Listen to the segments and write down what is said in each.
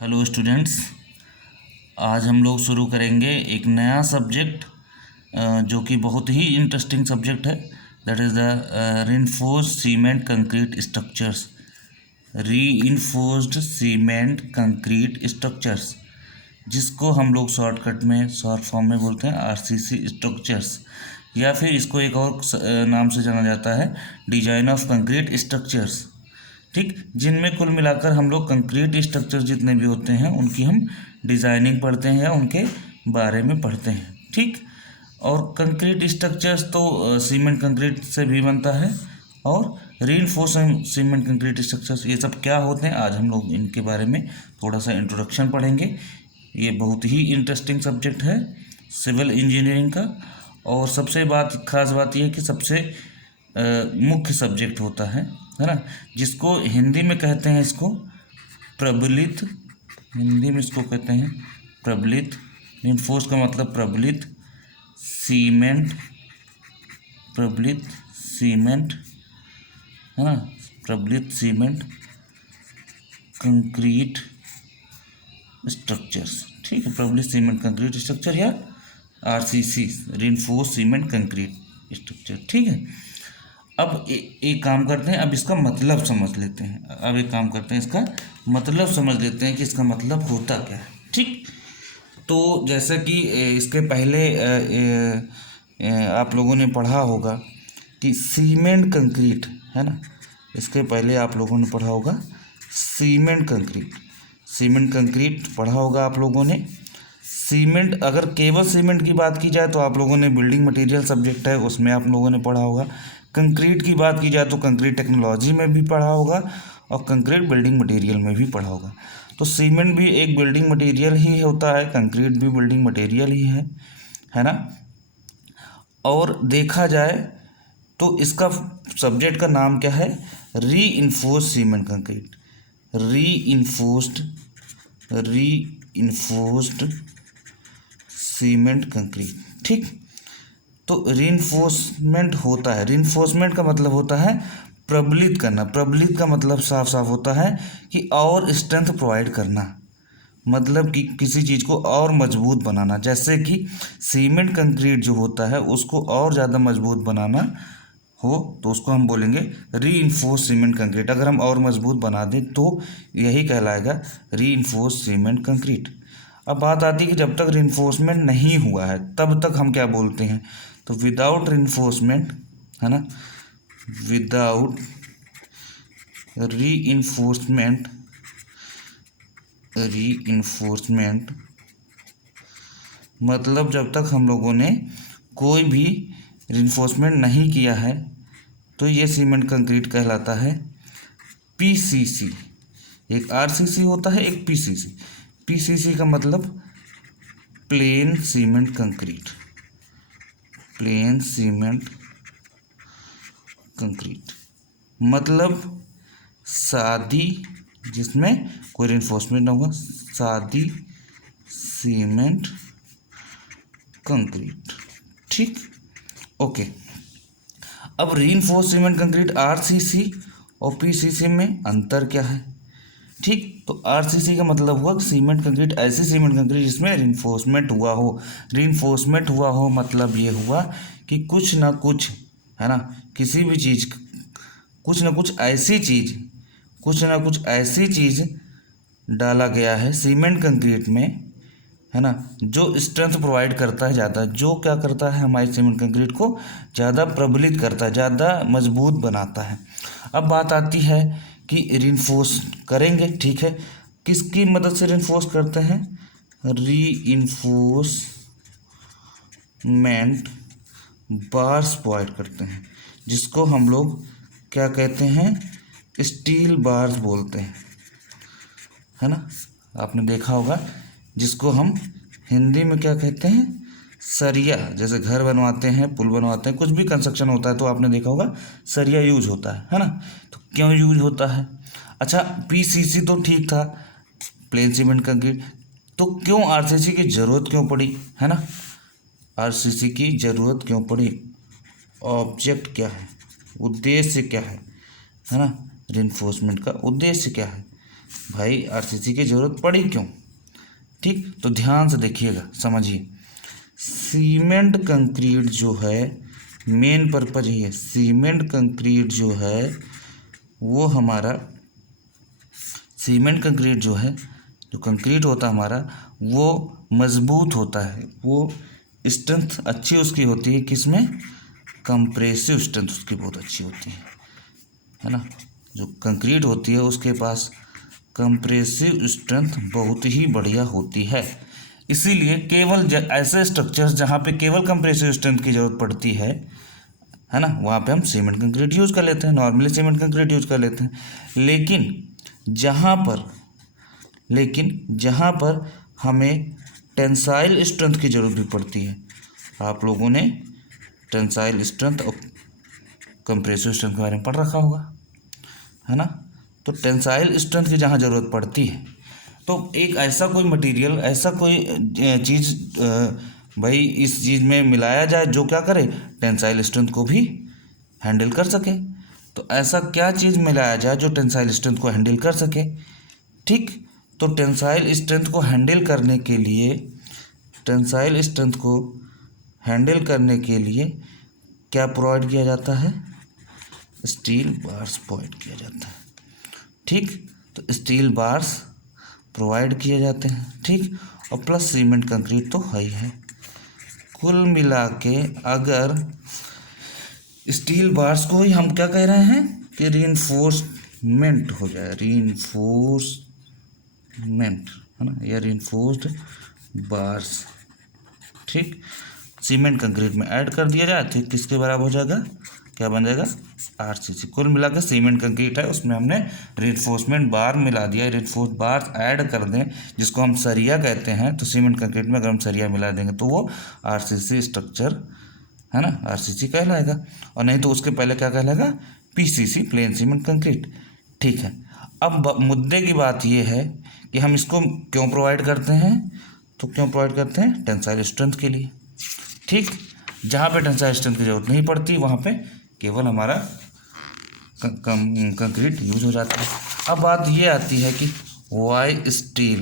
Hello students, आज हम लोग शुरू करेंगे एक नया सब्जेक्ट जो कि बहुत ही इंटरेस्टिंग सब्जेक्ट है। That is the reinforced cement concrete structures. Reinforced cement concrete structures, जिसको हम लोग शॉर्टकट में शॉर्ट फॉर्म में बोलते हैं आरसीसी स्ट्रक्चर्स, या फिर इसको एक और नाम से जाना जाता है डिजाइन ऑफ कंक्रीट स्ट्रक्चर्स। ठीक, जिनमें कुल मिलाकर हम लोग कंक्रीट स्ट्रक्चर जितने भी होते हैं उनकी हम डिज़ाइनिंग पढ़ते हैं या उनके बारे में पढ़ते हैं। ठीक, और कंक्रीट स्ट्रक्चर्स तो सीमेंट कंक्रीट से भी बनता है, और रीइंफोर्स सीमेंट कंक्रीट स्ट्रक्चर्स ये सब क्या होते हैं आज हम लोग इनके बारे में थोड़ा सा इंट्रोडक्शन पढ़ेंगे। ये बहुत ही इंटरेस्टिंग सब्जेक्ट है सिविल इंजीनियरिंग का, और सबसे खास बात यह है कि सबसे मुख्य सब्जेक्ट होता है ना, जिसको हिंदी में कहते हैं इसको प्रबलित। हिंदी में इसको कहते हैं प्रबलित। रीइंफोर्स का मतलब प्रबलित सीमेंट, प्रबलित सीमेंट है ना, प्रबलित सीमेंट कंक्रीट स्ट्रक्चर्स। ठीक है, प्रबलित सीमेंट कंक्रीट स्ट्रक्चर या RCC, reinforce cement concrete structure. ठीक है, अब एक काम करते हैं, अब इसका मतलब समझ लेते हैं। अब एक काम करते हैं, इसका मतलब समझ लेते हैं कि इसका मतलब होता क्या है। ठीक, तो जैसा कि इसके पहले आप लोगों ने पढ़ा होगा कि सीमेंट कंक्रीट है ना, इसके पहले आप लोगों ने पढ़ा होगा सीमेंट कंक्रीट। सीमेंट कंक्रीट पढ़ा होगा आप लोगों ने। सीमेंट, अगर केवल सीमेंट की बात की जाए तो आप लोगों ने बिल्डिंग मटेरियल सब्जेक्ट है उसमें आप लोगों ने पढ़ा होगा। कंक्रीट की बात की जाए तो कंक्रीट टेक्नोलॉजी में भी पढ़ा होगा, और कंक्रीट बिल्डिंग मटेरियल में भी पढ़ा होगा। तो सीमेंट भी एक बिल्डिंग मटेरियल ही होता है, कंक्रीट भी बिल्डिंग मटेरियल ही है ना। और देखा जाए तो इसका सब्जेक्ट का नाम क्या है, reinforced cement concrete. Reinforced cement concrete. ठीक, तो रीइंफोर्समेंट होता है, रीइंफोर्समेंट का मतलब होता है प्रबलित करना। प्रबलित का मतलब साफ साफ होता है कि और स्ट्रेंथ प्रोवाइड करना, मतलब कि किसी चीज़ को और मजबूत बनाना। जैसे कि सीमेंट कंक्रीट जो होता है उसको और ज़्यादा मजबूत बनाना हो तो उसको हम बोलेंगे रीइंफोर्स्ड सीमेंट कंक्रीट। अगर हम और मजबूत बना दें तो यही कहलाएगा रीइंफोर्स्ड सीमेंट कंक्रीट। अब बात आती है कि जब तक रीइंफोर्समेंट नहीं हुआ है तब तक हम क्या बोलते हैं, तो विदाउट रीइंफोर्समेंट है ना, विदाउट रीइंफोर्समेंट, रीइंफोर्समेंट मतलब जब तक हम लोगों ने कोई भी रीइंफोर्समेंट नहीं किया है तो ये सीमेंट कंक्रीट कहलाता है पीसीसी। एक आरसीसी होता है, एक पीसीसी। पीसीसी का मतलब plane cement concrete, plane cement concrete मतलब सादी, जिसमें कोई रीइंफोर्समेंट ना होगा, सादी सीमेंट कंक्रीट। ठीक, ओके। अब रीइंफोर्स्ड सीमेंट कंक्रीट आरसीसी और पीसीसी में अंतर क्या है। ठीक, तो आरसीसी का मतलब हुआ सीमेंट कंक्रीट, ऐसी सीमेंट कंक्रीट जिसमें रीइंफोर्समेंट हुआ हो। रीइंफोर्समेंट हुआ हो मतलब ये हुआ कि कुछ ना कुछ है ना, किसी भी चीज़, कुछ ना कुछ ऐसी चीज़, कुछ ना कुछ ऐसी चीज़ डाला गया है सीमेंट कंक्रीट में है ना, जो स्ट्रेंथ प्रोवाइड करता है ज़्यादा, जो क्या करता है हमारे सीमेंट कंक्रीट को ज़्यादा प्रबलित करता है, ज़्यादा मजबूत बनाता है। अब बात आती है कि रीइंफोर्स करेंगे, ठीक है, किसकी मदद से रीइंफोर्स करते हैं, रीइंफोर्समेंट बार्स प्रोवाइड करते हैं, जिसको हम लोग क्या कहते हैं, स्टील बार्स बोलते हैं, है ना। आपने देखा होगा, जिसको हम हिंदी में क्या कहते हैं, सरिया। जैसे घर बनवाते हैं, पुल बनवाते हैं, कुछ भी कंस्ट्रक्शन होता है तो आपने देखा होगा सरिया यूज होता है ना। तो क्यों यूज होता है, अच्छा पीसीसी तो ठीक था, प्लेन सीमेंट कंक्रीट, तो क्यों आरसीसी की ज़रूरत क्यों पड़ी, है ना। आरसीसी की ज़रूरत क्यों पड़ी, ऑब्जेक्ट क्या है, उद्देश्य क्या है ना, रीइंफोर्समेंट का उद्देश्य क्या है, भाई आरसीसी की ज़रूरत पड़ी क्यों? ठीक, तो ध्यान से देखिएगा, समझिए। सीमेंट कंक्रीट जो है, मेन पर्पज ही है, सीमेंट कंक्रीट जो है वो हमारा, सीमेंट कंक्रीट जो है, जो कंक्रीट होता है हमारा, वो मजबूत होता है, वो स्ट्रेंथ अच्छी उसकी होती है, किसमें? कंप्रेसिव स्ट्रेंथ उसकी बहुत अच्छी होती है ना। जो कंक्रीट होती है उसके पास कंप्रेसिव स्ट्रेंथ बहुत ही बढ़िया होती है। इसीलिए केवल ऐसे स्ट्रक्चर्स जहाँ पे केवल कंप्रेसिव स्ट्रेंथ की ज़रूरत पड़ती है ना, वहाँ पे हम सीमेंट कंक्रीट यूज़ कर लेते हैं, नॉर्मली सीमेंट कंक्रीट यूज़ कर लेते हैं। लेकिन जहाँ पर हमें टेंसाइल स्ट्रेंथ की ज़रूरत भी पड़ती है, आप लोगों ने टेंसाइल स्ट्रेंथ और कंप्रेसिव स्ट्रेंथ के बारे में पढ़ रखा होगा, है ना। तो टेंसाइल स्ट्रेंथ की जहाँ ज़रूरत पड़ती है, तो एक ऐसा कोई मटेरियल, ऐसा कोई चीज़ भाई इस चीज़ में मिलाया जाए जो क्या करे, टेंसाइल स्ट्रेंथ को भी हैंडल कर सके। तो ऐसा क्या चीज़ मिलाया जाए जो टेंसाइल स्ट्रेंथ को हैंडल कर सके? ठीक, तो टेंसाइल स्ट्रेंथ को हैंडल करने के लिए, टेंसाइल स्ट्रेंथ को हैंडल करने के लिए क्या प्रोवाइड किया जाता है? स्टील बार्स प्रोवाइड किया जाता है। ठीक, तो स्टील बार्स प्रोवाइड किए जाते हैं, ठीक, और प्लस सीमेंट कंक्रीट तो है ही है। कुल मिला के अगर स्टील बार्स को ही हम क्या कह रहे हैं कि रीइंफोर्समेंट हो जाए, रीइंफोर्समेंट, है ना, या रीइंफोर्स्ड बार्स, ठीक, सीमेंट कंक्रीट में ऐड कर दिया जाए तो किसके बराबर हो जाएगा? क्या बन जाएगा? आरसीसी। कुल मिलाकर सीमेंट कंक्रीट है, उसमें हमने रिइंफोर्समेंट बार मिला दिया, रिइंफोर्स बार ऐड कर दें जिसको हम सरिया कहते हैं। तो सीमेंट कंक्रीट में अगर हम सरिया मिला देंगे तो वो आरसीसी स्ट्रक्चर, है ना, आरसीसी कहलाएगा, और नहीं तो उसके पहले क्या कहलाएगा? PCC, plane cement concrete. ठीक है, अब मुद्दे की बात ये है कि हम इसको क्यों प्रोवाइड करते हैं? तो क्यों प्रोवाइड करते हैं? टेंसाइल स्ट्रेंथ के लिए। ठीक, जहाँ पे टेंसाइल स्ट्रेंथ की जरूरत नहीं पड़ती वहाँ पे केवल हमारा कंक्रीट यूज हो जाता है। अब बात ये आती है कि वाई स्टील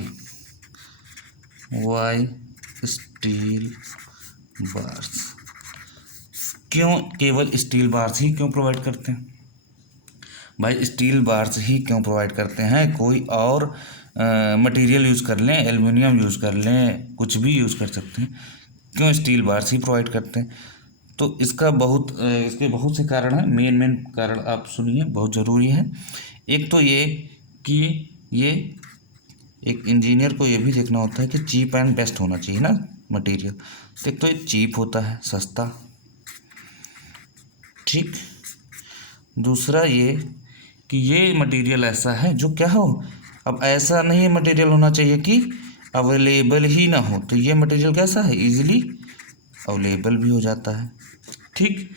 बार्स, क्यों केवल स्टील बार्स ही क्यों प्रोवाइड करते हैं? भाई स्टील बार्स ही क्यों प्रोवाइड करते हैं? कोई और मटेरियल यूज़ कर लें, एल्युमिनियम यूज़ कर लें, कुछ भी यूज़ कर सकते हैं, क्यों स्टील बार्स ही प्रोवाइड करते हैं? तो इसके बहुत से कारण हैं। मेन कारण आप सुनिए, बहुत ज़रूरी है। एक तो ये कि ये एक इंजीनियर को ये भी देखना होता है कि चीप एंड बेस्ट होना चाहिए ना मटेरियल। तो एक तो ये चीप होता है, सस्ता, ठीक। दूसरा ये कि ये मटेरियल ऐसा है जो क्या हो, अब ऐसा नहीं है मटेरियल होना चाहिए कि अवेलेबल ही ना हो, तो ये मटेरियल कैसा है? इजीली अवेलेबल भी हो जाता है, ठीक।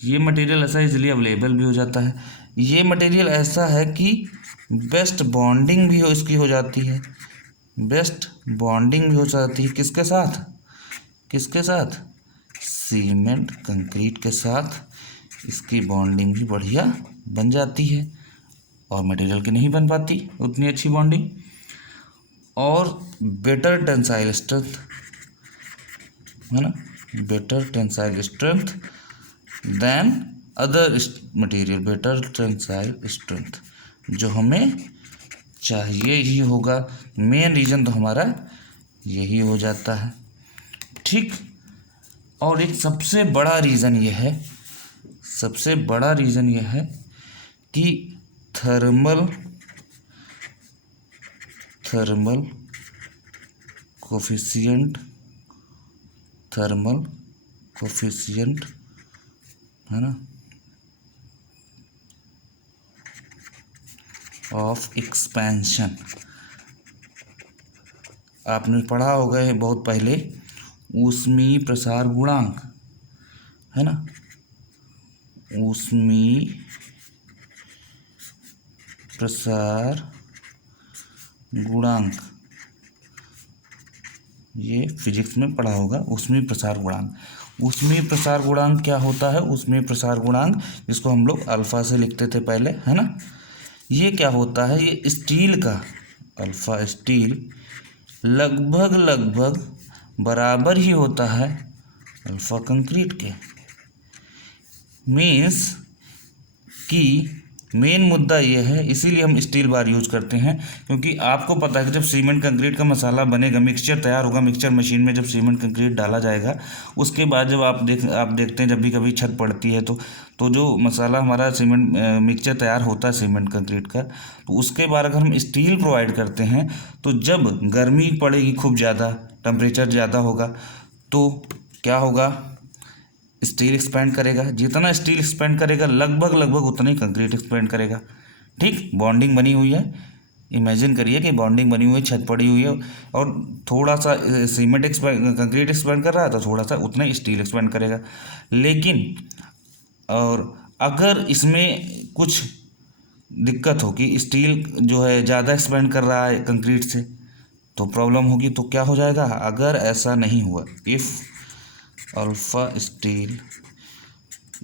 ये मटेरियल ऐसा इजीली अवेलेबल भी हो जाता है। ये मटेरियल ऐसा है कि बेस्ट बॉन्डिंग भी इसकी हो जाती है, बेस्ट बॉन्डिंग भी हो जाती है किसके साथ? किसके साथ? सीमेंट कंक्रीट के साथ इसकी बॉन्डिंग भी बढ़िया बन जाती है, और मटेरियल की नहीं बन पाती उतनी अच्छी बॉन्डिंग। और बेटर टेंसाइल स्ट्रेंथ, है ना, better tensile strength than other material, better tensile strength जो हमें चाहिए ही होगा। मेन रीज़न तो हमारा यही हो जाता है, ठीक। और एक सबसे बड़ा रीज़न यह है, सबसे बड़ा रीज़न यह है कि थर्मल कोफिशिएंट, है ना, ऑफ एक्सपेंशन। आपने पढ़ा होगा है बहुत पहले, ऊष्मीय प्रसार गुणांक, है ना, ऊष्मीय प्रसार गुणांक, ये फिजिक्स में पढ़ा होगा, ऊष्मीय प्रसार गुणांक। ऊष्मीय प्रसार गुणांक क्या होता है? ऊष्मीय प्रसार गुणांक, जिसको हम लोग अल्फा से लिखते थे पहले, है ना, ये क्या होता है, ये स्टील का अल्फा स्टील लगभग बराबर ही होता है अल्फा कंक्रीट के। मीन्स कि मेन मुद्दा ये है, इसीलिए हम स्टील बार यूज करते हैं, क्योंकि आपको पता है कि जब सीमेंट कंक्रीट का मसाला बनेगा, मिक्सचर तैयार होगा, मिक्सचर मशीन में जब सीमेंट कंक्रीट डाला जाएगा, उसके बाद जब आप देखते हैं जब भी कभी छत पड़ती है तो जो मसाला हमारा सीमेंट मिक्सचर तैयार होता है सीमेंट कंक्रीट का, तो उसके बाद अगर हम स्टील प्रोवाइड करते हैं तो जब गर्मी पड़ेगी खूब ज़्यादा, टेम्परेचर ज़्यादा होगा, तो क्या होगा, स्टील एक्सपेंड करेगा। जितना स्टील एक्सपेंड करेगा लगभग उतना ही कंक्रीट एक्सपेंड करेगा। ठीक, बॉन्डिंग बनी हुई है, इमेजिन करिए कि बॉन्डिंग बनी हुई है, छत पड़ी हुई है और थोड़ा सा सीमेंट कंक्रीट एक्सपेंड कर रहा है तो थोड़ा सा उतना ही स्टील एक्सपेंड करेगा। लेकिन और अगर इसमें कुछ दिक्कत हो कि स्टील जो है ज़्यादा एक्सपेंड कर रहा है कंक्रीट से, तो प्रॉब्लम होगी। तो क्या हो जाएगा, अगर ऐसा नहीं हुआ, if alpha steel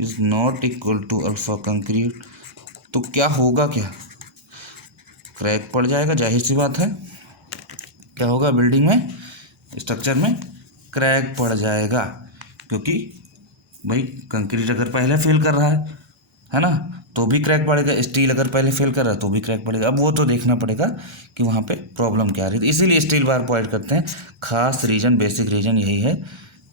is not equal to alpha concrete, तो क्या होगा, क्या क्रैक पड़ जाएगा, जाहिर सी बात है। क्या होगा, बिल्डिंग में, स्ट्रक्चर में क्रैक पड़ जाएगा, क्योंकि भाई कंक्रीट अगर पहले फेल कर रहा है ना, तो भी क्रैक पड़ेगा। स्टील अगर पहले फेल कर रहा है तो भी क्रैक पड़ेगा। अब वो तो देखना पड़ेगा कि वहाँ पे प्रॉब्लम क्या आ रही है। इसीलिए स्टील बार प्रोवाइड करते हैं। खास रीजन, बेसिक रीजन यही है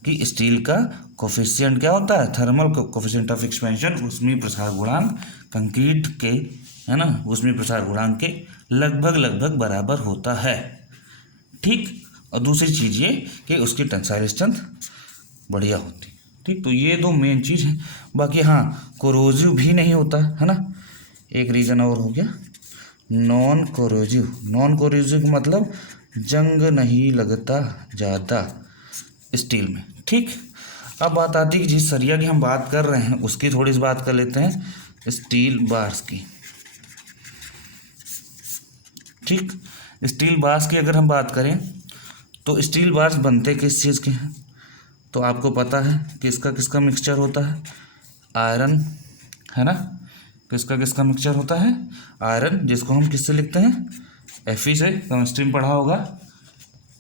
कि स्टील का कोफिशिएंट क्या होता है, थर्मल कोफिशिएंट ऑफ एक्सपेंशन, ऊष्मीय प्रसार गुणांक कंक्रीट के, है ना, ऊष्मीय प्रसार गुणांक के लगभग बराबर होता है। ठीक, और दूसरी चीज़ ये कि उसकी टेंसाइल स्ट्रेंथ बढ़िया होती। ठीक, तो ये दो मेन चीज़ है। बाकी हाँ, कोरोजिव भी नहीं होता है ना, एक रीज़न और हो गया नॉन कोरोजिव। नॉन कोरोजिव मतलब जंग नहीं लगता ज़्यादा स्टील में। ठीक, अब बात आती है कि जिस सरिया की हम बात कर रहे हैं उसकी थोड़ी सी बात कर लेते हैं, स्टील बार्स की। ठीक, स्टील बार्स की अगर हम बात करें तो स्टील बार्स बनते किस चीज़ के हैं, तो आपको पता है किसका किसका मिक्सचर होता है, आयरन, है ना, किसका किसका मिक्सचर होता है, आयरन, जिसको हम किससे लिखते हैं, Fe से, केमिस्ट्री में पढ़ा होगा।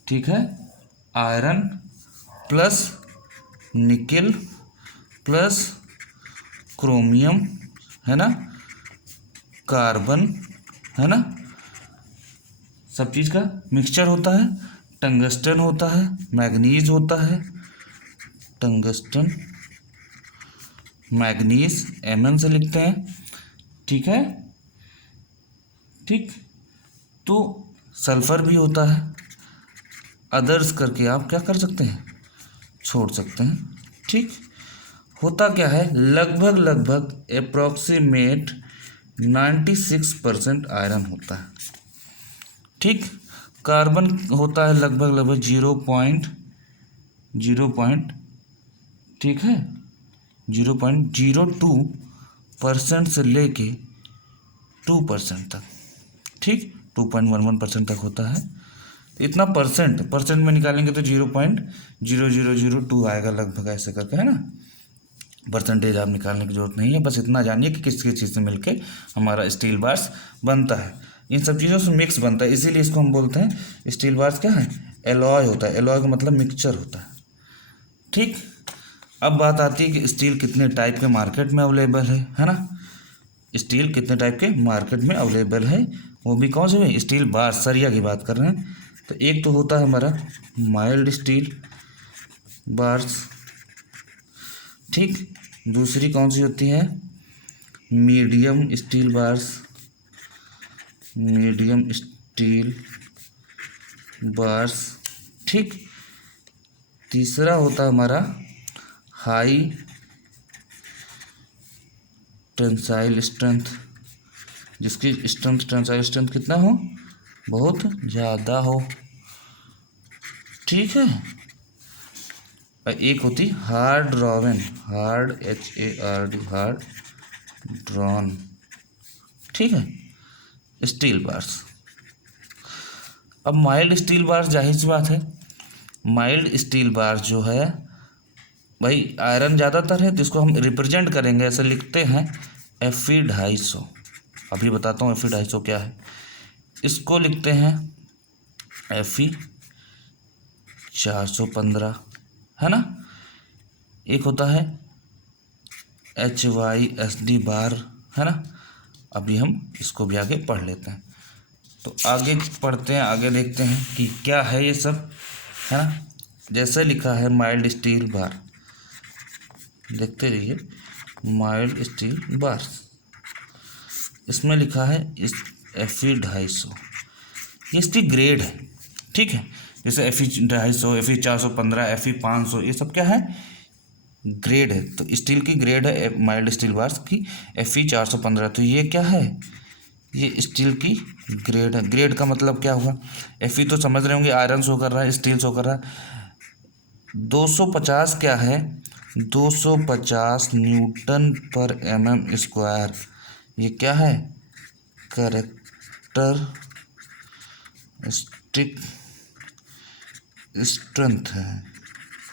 ठीक है, iron plus nickel plus chromium, है ना, कार्बन, है ना, सब चीज़ का मिक्सचर होता है। टंगस्टन होता है, मैग्नीज होता है, टंगस्टन मैग्नीज Mn से लिखते हैं। ठीक है, ठीक, तो सल्फर भी होता है। अदर्स करके आप क्या कर सकते हैं, छोड़ सकते हैं। ठीक, होता क्या है, लगभग अप्रॉक्सीमेट 96% आयरन होता है। ठीक, कार्बन होता है लगभग 0.0, ठीक है, 0.02% से लेके 2% तक। ठीक, 2.11% तक होता है। इतना परसेंट में निकालेंगे तो 0.0002 आएगा लगभग, ऐसे करके, है ना। परसेंटेज आप निकालने की जरूरत नहीं है, बस इतना जानिए कि किस किस चीज़ से मिलके हमारा स्टील बार्स बनता है। इन सब चीज़ों से मिक्स बनता है, इसीलिए इसको हम बोलते हैं स्टील बार्स क्या है, एलॉय होता है। एलॉय का मतलब मिक्सचर होता है। ठीक, अब बात आती है कि स्टील कितने टाइप के मार्केट में अवेलेबल है ना। स्टील कितने टाइप के मार्केट में अवेलेबल है, वो भी कौन से हुए, स्टील बार्स, सरिया की बात कर रहे हैं। तो एक तो होता है हमारा माइल्ड स्टील बार्स। ठीक, दूसरी कौन सी होती है, medium steel bars, medium steel bars. ठीक, तीसरा होता है हमारा हाई टेंसाइल स्ट्रेंथ, जिसकी टेंसाइल स्ट्रेंथ कितना हो, बहुत ज़्यादा हो। ठीक है, और एक होती hard drawn, hard HARD, hard drawn. ठीक है, स्टील बार्स। अब माइल्ड स्टील बार्स, जाहिर सी बात है, माइल्ड स्टील बार्स जो है भाई आयरन ज़्यादातर है, जिसको हम रिप्रेजेंट करेंगे, ऐसे लिखते हैं Fe 250, अभी बताता हूँ Fe250 क्या है। इसको लिखते हैं Fe415, है ना। एक होता है HYSD बार, है ना। अभी हम इसको भी आगे पढ़ लेते हैं। तो आगे पढ़ते हैं, आगे देखते हैं कि क्या है ये सब, है ना। जैसे लिखा है माइल्ड स्टील बार, देखते रहिए, माइल्ड स्टील बार, इसमें लिखा है इस Fe250, ये इसकी ग्रेड है, ठीक है। जैसे Fe250, Fe415, Fe500, ये सब क्या है, ग्रेड है। तो स्टील की ग्रेड है माइल्ड स्टील बार्स की Fe415। तो ये क्या है, ये स्टील की ग्रेड है। ग्रेड का मतलब क्या हुआ, Fe तो समझ रहे होंगे आयरन शो कर रहा है, स्टील शो कर रहा है। 250 क्या है, 250 न्यूटन पर mm स्क्वायर, ये क्या है, कैरेक्टरिस्टिक स्ट्रेंथ है।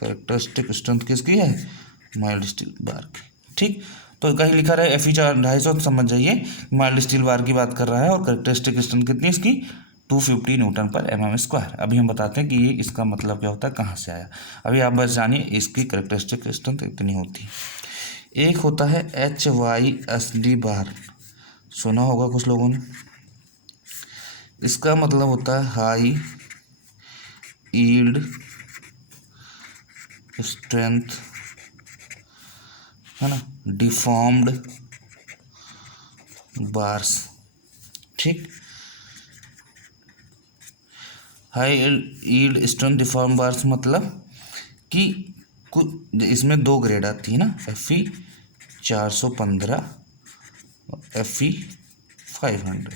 कैरेक्टरिस्टिक स्ट्रेंथ किसकी है, माइल्ड स्टील बार की, ठीक। तो कहीं लिखा रहा है Fe250, तो समझ जाइए माइल्ड स्टील बार की बात कर रहा है। और कैरेक्टरिस्टिक स्ट्रेंथ कितनी इसकी, 250 न्यूटन पर mm स्क्वायर। अभी हम बताते हैं कि ये इसका मतलब क्या होता है, कहाँ से आया। अभी आप बस जानिए इसकी कैरेक्टरिस्टिक स्ट्रेंथ इतनी होती है। एक होता है HYSD बार, सुना होगा कुछ लोगों ने। इसका मतलब होता है हाई यील्ड स्ट्रेंथ, है ना, डिफॉर्म्ड बार्स, ठीक। High yield strength deform bars मतलब कि कुछ इसमें दो ग्रेड आती है ना, Fe415 और Fe500।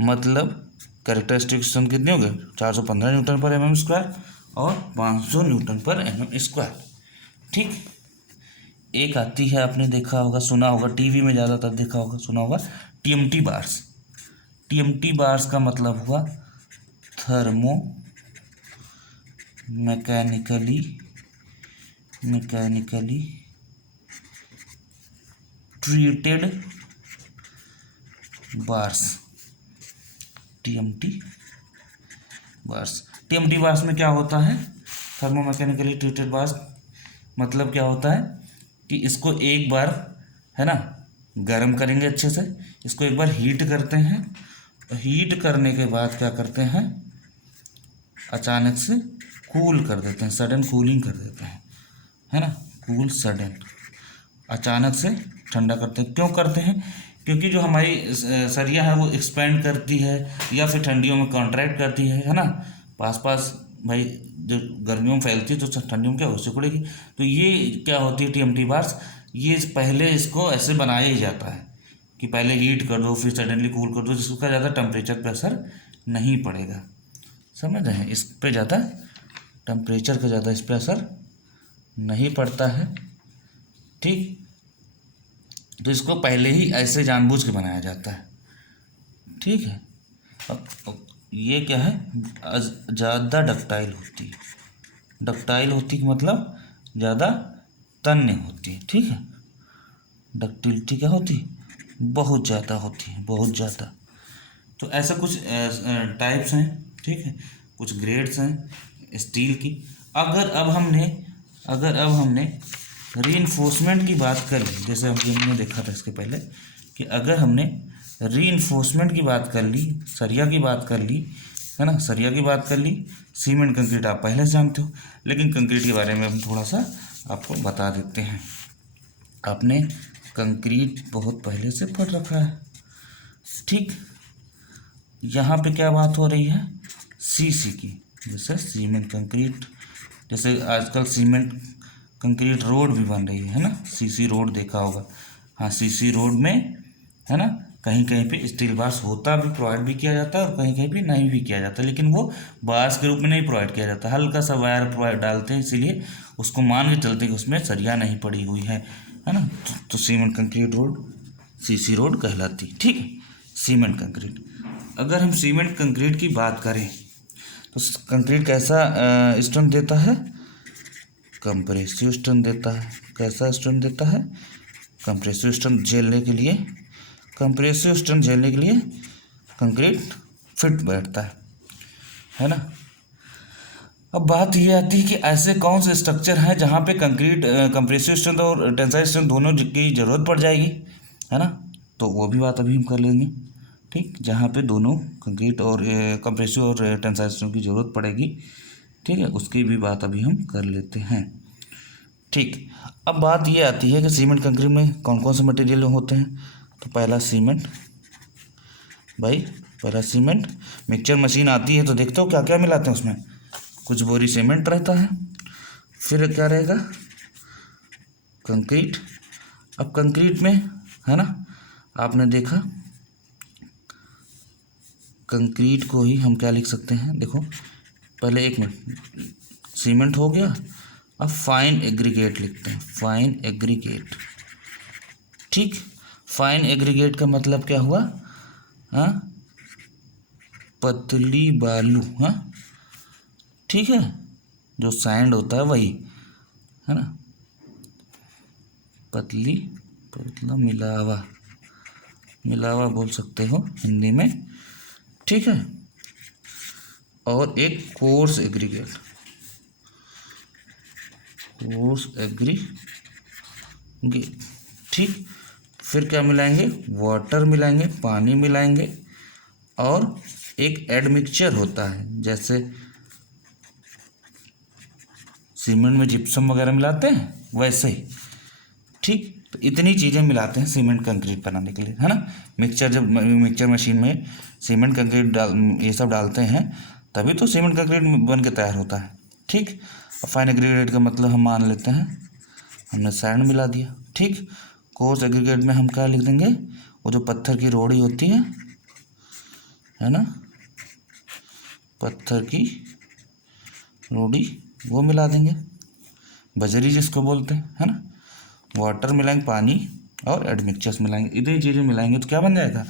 मतलब कैरेक्टरिस्टिक स्ट्रेंथ कितनी हो गई, 415 न्यूटन पर mm स्क्वायर और 500 न्यूटन पर mm स्क्वायर, ठीक। एक आती है, आपने देखा होगा, सुना होगा, टीवी में ज़्यादातर देखा होगा, सुना होगा, TMT बार्स। TMT बार्स का मतलब हुआ thermo mechanically treated bars, TMT bars. TMT bars में क्या होता है, थर्मो मैकेनिकली ट्रीटेड बार्स मतलब क्या होता है कि इसको एक बार, है ना, गर्म करेंगे अच्छे से, इसको एक बार हीट करते हैं। हीट करने के बाद क्या करते हैं, अचानक से कूल कर देते हैं, सडन कूलिंग कर देते हैं, है ना, कूल सडन, अचानक से ठंडा करते हैं। क्यों करते हैं, क्योंकि जो हमारी सरिया है वो एक्सपेंड करती है या फिर ठंडियों में कॉन्ट्रैक्ट करती है ना। पास भाई जो गर्मियों में फैलती है तो ठंडियों में क्या हो सिकुड़ेगी। तो ये क्या होती है TMT बार्स, ये पहले इसको ऐसे बनाया ही जाता है कि पहले हीट कर दो फिर सडनली कूल कर दो, जिसका ज़्यादा टेम्परेचर पे असर नहीं पड़ेगा, समझ रहे हैं। इस पे ज़्यादा टेम्परेचर का ज़्यादा इस पे असर नहीं पड़ता है, ठीक। तो इसको पहले ही ऐसे जानबूझ के बनाया जाता है, ठीक है। ये क्या है, ज़्यादा डक्टाइल होती है। डक्टाइल होती है मतलब ज़्यादा तन्य होती है, ठीक है। डक्टिलिटी क्या होती है, बहुत ज़्यादा होती है, बहुत ज़्यादा। तो ऐसा कुछ टाइप्स हैं, ठीक है, कुछ ग्रेड्स हैं स्टील की। अगर अब हमने रीइंफोर्समेंट की बात कर ली, जैसे हमने देखा था इसके पहले कि अगर हमने रीइंफोर्समेंट की बात कर ली, सरिया की बात कर ली, है ना, सरिया की बात कर ली, सीमेंट कंक्रीट आप पहले से जानते हो, लेकिन कंक्रीट के बारे में हम थोड़ा सा आपको बता देते हैं। आपने कंक्रीट बहुत पहले से पढ़ रखा है, ठीक। यहाँ पे क्या बात हो रही है, CC की, जैसे सीमेंट कंक्रीट, जैसे आजकल सीमेंट कंक्रीट रोड भी बन रही है ना, CC रोड देखा होगा। हाँ, CC रोड में, है ना, कहीं कहीं पे स्टील बार्स होता भी, प्रोवाइड भी किया जाता है और कहीं कहीं पे नहीं भी किया जाता, लेकिन वो बार्स के रूप में नहीं प्रोवाइड किया जाता, हल्का सा वायर प्रोवाइड डालते हैं, इसीलिए उसको मान के चलते कि उसमें सरिया नहीं पड़ी हुई है ना। तो cement concrete road CC road कहलाती, ठीक है, सीमेंट कंक्रीट। अगर हम सीमेंट कंक्रीट की बात करें तो कंक्रीट कैसा स्ट्रेंथ देता है, कंप्रेसिव स्ट्रेंथ देता है। कैसा स्ट्रेंथ देता है, कंप्रेसिव स्ट्रेंथ झेलने के लिए कंप्रेसिव स्ट्रेंथ झेलने के लिए कंक्रीट फिट बैठता है ना। अब बात ये आती है कि ऐसे कौन से स्ट्रक्चर हैं जहाँ पे कंक्रीट कंप्रेसिव स्ट्रेंथ और टेंसाइल स्ट्रेंथ दोनों की ज़रूरत पड़ जाएगी, है ना। तो वो भी बात अभी हम कर लेंगे, ठीक, जहाँ पे दोनों कंक्रीट और कंप्रेसिव और टेंसाइल स्ट्रेंथ की ज़रूरत पड़ेगी, ठीक है, उसकी भी बात अभी हम कर लेते हैं, ठीक। अब बात ये आती है कि सीमेंट कंक्रीट में कौन कौन से मटेरियल होते हैं। तो पहला सीमेंट, भाई पहला सीमेंट, मिक्सचर मशीन आती है तो देखते हो क्या क्या मिलाते हैं उसमें, कुछ बोरी सीमेंट रहता है, फिर क्या रहेगा, कंक्रीट। अब कंक्रीट में, है ना, आपने देखा कंक्रीट को ही हम क्या लिख सकते हैं, देखो पहले एक मिनट, सीमेंट हो गया, अब फाइन एग्रीगेट लिखते हैं, फाइन एग्रीगेट, ठीक। फाइन एग्रीगेट का मतलब क्या हुआ, हाँ, पतली बालू, हाँ, ठीक है, जो सैंड होता है वही, है ना, पतला मिलावा, मिलावा बोल सकते हो हिंदी में, ठीक है। और एक कोर्स एग्रीगेट, कोर्स एग्रीगेट, ठीक। फिर क्या मिलाएंगे, वाटर मिलाएंगे, पानी मिलाएंगे, और एक एडमिक्सचर होता है, जैसे सीमेंट में जिप्सम वगैरह मिलाते हैं वैसे ही, ठीक। तो इतनी चीज़ें मिलाते हैं सीमेंट कंक्रीट बनाने के लिए, है ना। मिक्सचर, जब मिक्सचर मशीन में सीमेंट कंक्रीट ये सब डालते हैं तभी तो सीमेंट कंक्रीट बन के तैयार होता है, ठीक। फाइन एग्रीगेट का मतलब हम मान लेते हैं हमने सैंड मिला दिया, ठीक। कोर्स एग्रीगेट में हम क्या लिख देंगे, वो जो पत्थर की रोड़ी होती है ना, पत्थर की रोड़ी वो मिला देंगे, बजरी जिसको बोलते हैं, है ना। वाटर मिलाएंगे, पानी और एडमिक्सचर्स मिलाएंगे, इतनी चीज़ें मिलाएंगे तो क्या बन जाएगा,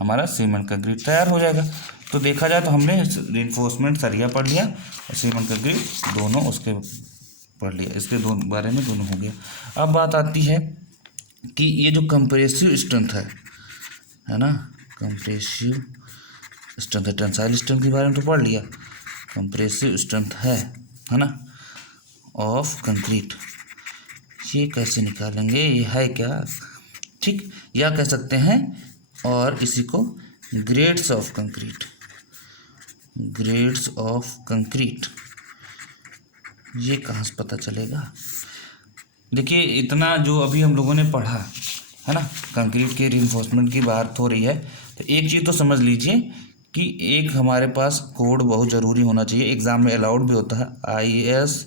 हमारा सीमेंट कंक्रीट तैयार हो जाएगा। तो देखा जाए तो हमने रिइंफोर्समेंट सरिया पढ़ लिया और सीमेंट कंक्रीट दोनों उसके पढ़ लिया, इसके दोनों बारे में दोनों हो गया। अब बात आती है कि ये जो कंप्रेसिव स्ट्रेंथ है ना, कंप्रेसिव स्ट्रेंथ है, टेंसाइल स्ट्रेंथ के बारे में तो पढ़ लिया, कंप्रेसिव स्ट्रेंथ है ना, ऑफ कंक्रीट, ये कैसे निकालेंगे, ये है क्या, ठीक, या कह सकते हैं, और इसी को grades of concrete, grades of concrete, ये कहाँ से पता चलेगा। देखिए इतना जो अभी हम लोगों ने पढ़ा है ना, कंक्रीट के रिइंफोर्समेंट की बात हो रही है, तो एक चीज़ तो समझ लीजिए कि एक हमारे पास कोड बहुत ज़रूरी होना चाहिए, एग्ज़ाम में अलाउड भी होता है, IS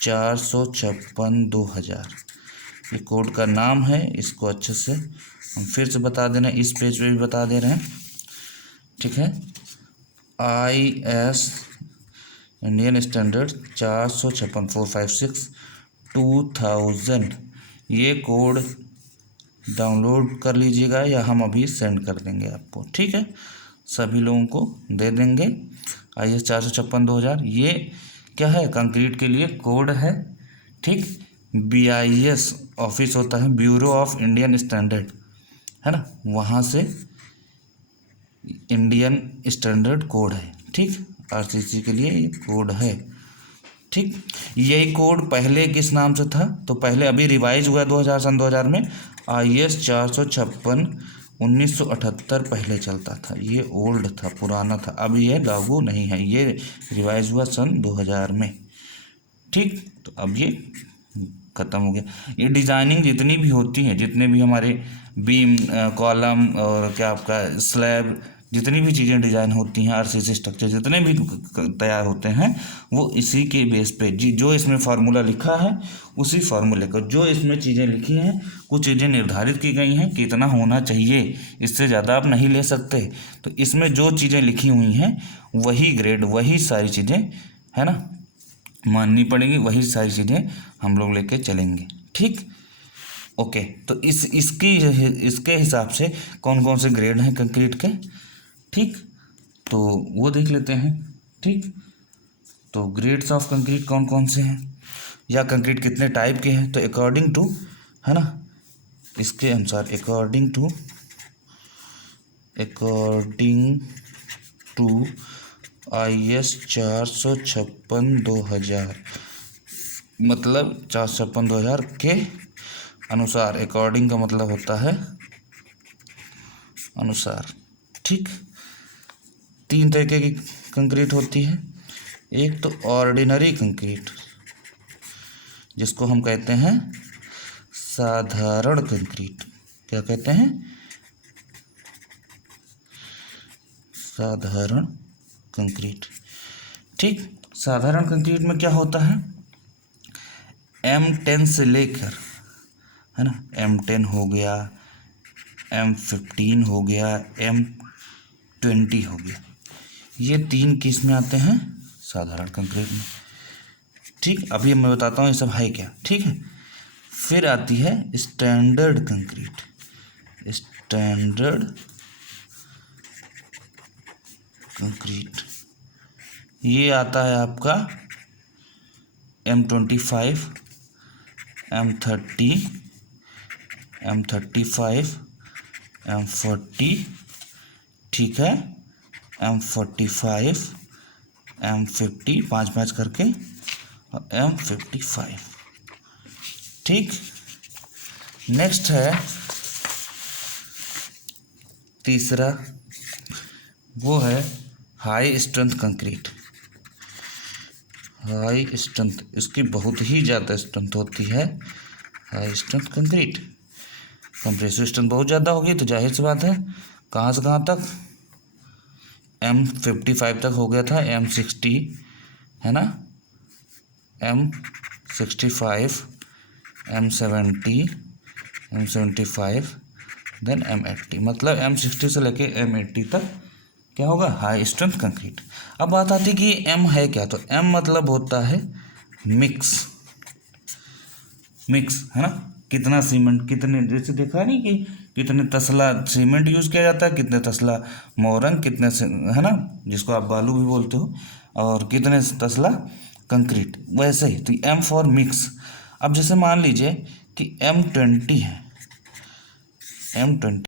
456/2000, ये कोड का नाम है। इसको अच्छे से हम फिर से बता दे रहे हैं, इस पेज पे भी बता दे रहे हैं, ठीक है। IS इंडियन स्टैंडर्ड 456/456/2000, ये कोड डाउनलोड कर लीजिएगा या हम अभी सेंड कर देंगे आपको, ठीक है, सभी लोगों को दे देंगे। IS 456/2000 ये क्या है, कंक्रीट के लिए कोड है, ठीक। BIS ऑफिस होता है, ब्यूरो ऑफ इंडियन स्टैंडर्ड, है ना, वहाँ से इंडियन स्टैंडर्ड कोड है, ठीक। RCC के लिए ये कोड है, ठीक। यही कोड पहले किस नाम से था, तो पहले अभी रिवाइज हुआ 2000 में, IS 456/1978 पहले चलता था, ये ओल्ड था, पुराना था, अब ये लागू नहीं है, ये रिवाइज हुआ सन 2000 में, ठीक। तो अब ये ख़त्म हो गया। ये डिज़ाइनिंग जितनी भी होती है, जितने भी हमारे बीम, कॉलम और क्या आपका स्लैब, जितनी भी चीज़ें डिज़ाइन होती हैं, RCC स्ट्रक्चर जितने भी तैयार होते हैं, वो इसी के बेस पे जो इसमें फार्मूला लिखा है, उसी फार्मूले को, जो इसमें चीज़ें लिखी हैं, कुछ चीज़ें निर्धारित की गई हैं कि इतना होना चाहिए, इससे ज़्यादा आप नहीं ले सकते, तो इसमें जो चीज़ें लिखी हुई हैं वही ग्रेड, वही सारी चीज़ें, है ना, माननी पड़ेगी, वही सारी चीज़ें हम लोग लेके चलेंगे, ठीक। ओके, तो इसके हिसाब से कौन कौन से ग्रेड हैं कंक्रीट के, ठीक, तो वो देख लेते हैं, ठीक। तो ग्रेड्स ऑफ कंक्रीट कौन कौन से हैं, या कंक्रीट कितने टाइप के हैं, तो अकॉर्डिंग टू, है ना, इसके अनुसार according to according to IS 456/2000, मतलब 456/2000 के अनुसार। अकॉर्डिंग का मतलब होता है अनुसार। ठीक, 3 तरीके की कंक्रीट होती है। एक तो ऑर्डिनरी कंक्रीट, जिसको हम कहते हैं साधारण कंक्रीट। क्या कहते हैं? साधारण कंक्रीट। ठीक, साधारण कंक्रीट में क्या होता है, M10 से लेकर, है ना, M10 हो गया, M15 हो गया, M20 हो गया, ये 3 किस में आते हैं? साधारण कंक्रीट में। ठीक, अभी मैं बताता हूँ ये सब है क्या। ठीक है, फिर आती है स्टैंडर्ड कंक्रीट। स्टैंडर्ड कंक्रीट ये आता है आपका M25, M30, M35, M40, ठीक है, M45, M50, 5-5 करके, और M55। ठीक, नेक्स्ट है तीसरा, वो है high strength concrete. High strength, इसकी बहुत ही ज़्यादा स्ट्रेंथ होती है। High strength concrete, compressive strength बहुत ज़्यादा होगी, तो जाहिर सी बात है कहाँ से कहाँ तक, M55 तक हो गया था, M60, है ना, M65, M70, M75, then M80, मतलब M60 से लेके M80 तक क्या होगा? High strength concrete. अब बात आती है कि M है क्या, तो M मतलब होता है मिक्स। मिक्स, है ना, कितना सीमेंट, कितने, जैसे देखा नहीं कि कितने तसला सीमेंट यूज़ किया जाता है, कितने तसला मोरंग, कितने से, है ना, जिसको आप बालू भी बोलते हो, और कितने तसला कंक्रीट, वैसे ही। तो M फॉर मिक्स। अब जैसे मान लीजिए कि M20 है, M20